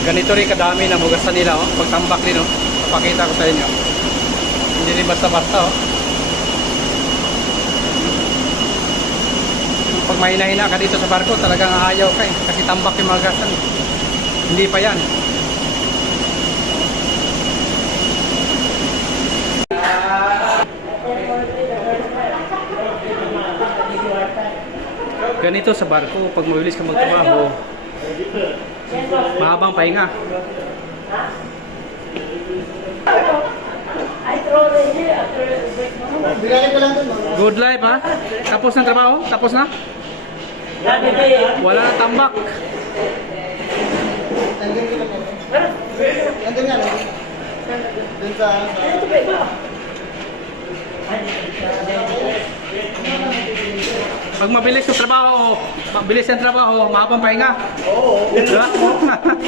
Ganito rin kadami na hugasan nila, oh. Pagtambak din, oh. Papakita ko sa inyo. Hindi rin basta-basta, oh. Pag mahina-hina ka dito sa barko, talagang ayaw ka, eh. Kasi tambak yung mga gasan. Hindi pa yan. Ganito sa barko, pag mabilis ka magtrabaho, mahabang pahinga. Good life, ha? Tapos ng trabaho? Tapos na? Wala na tambak. Nandun nga, dun sa... Pag mabilis yung trabaho, mabilis yung trabaho, mahabang pahinga. Oo. Diba?